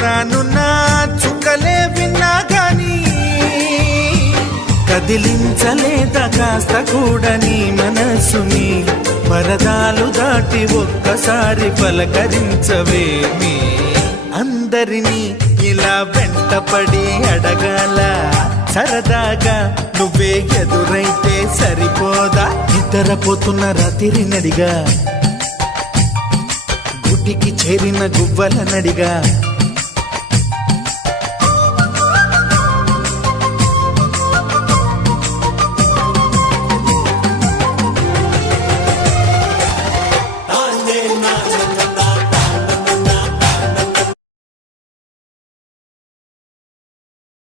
రానున్న చుక్కలే విన్నా గాని కదిలించలేదా కాస్త కూడా నీ మనసుని పరదాలు దాటి ఒక్కసారి పలకరించవేమి అందరినీ ఇలా వెంటపడి అడగాల సరదాగా నువ్వే ఎదురైతే సరిపోదా నిద్రపోతున్న రాత్రి నడిగా గుటికి చేరిన గువ్వల నడిగా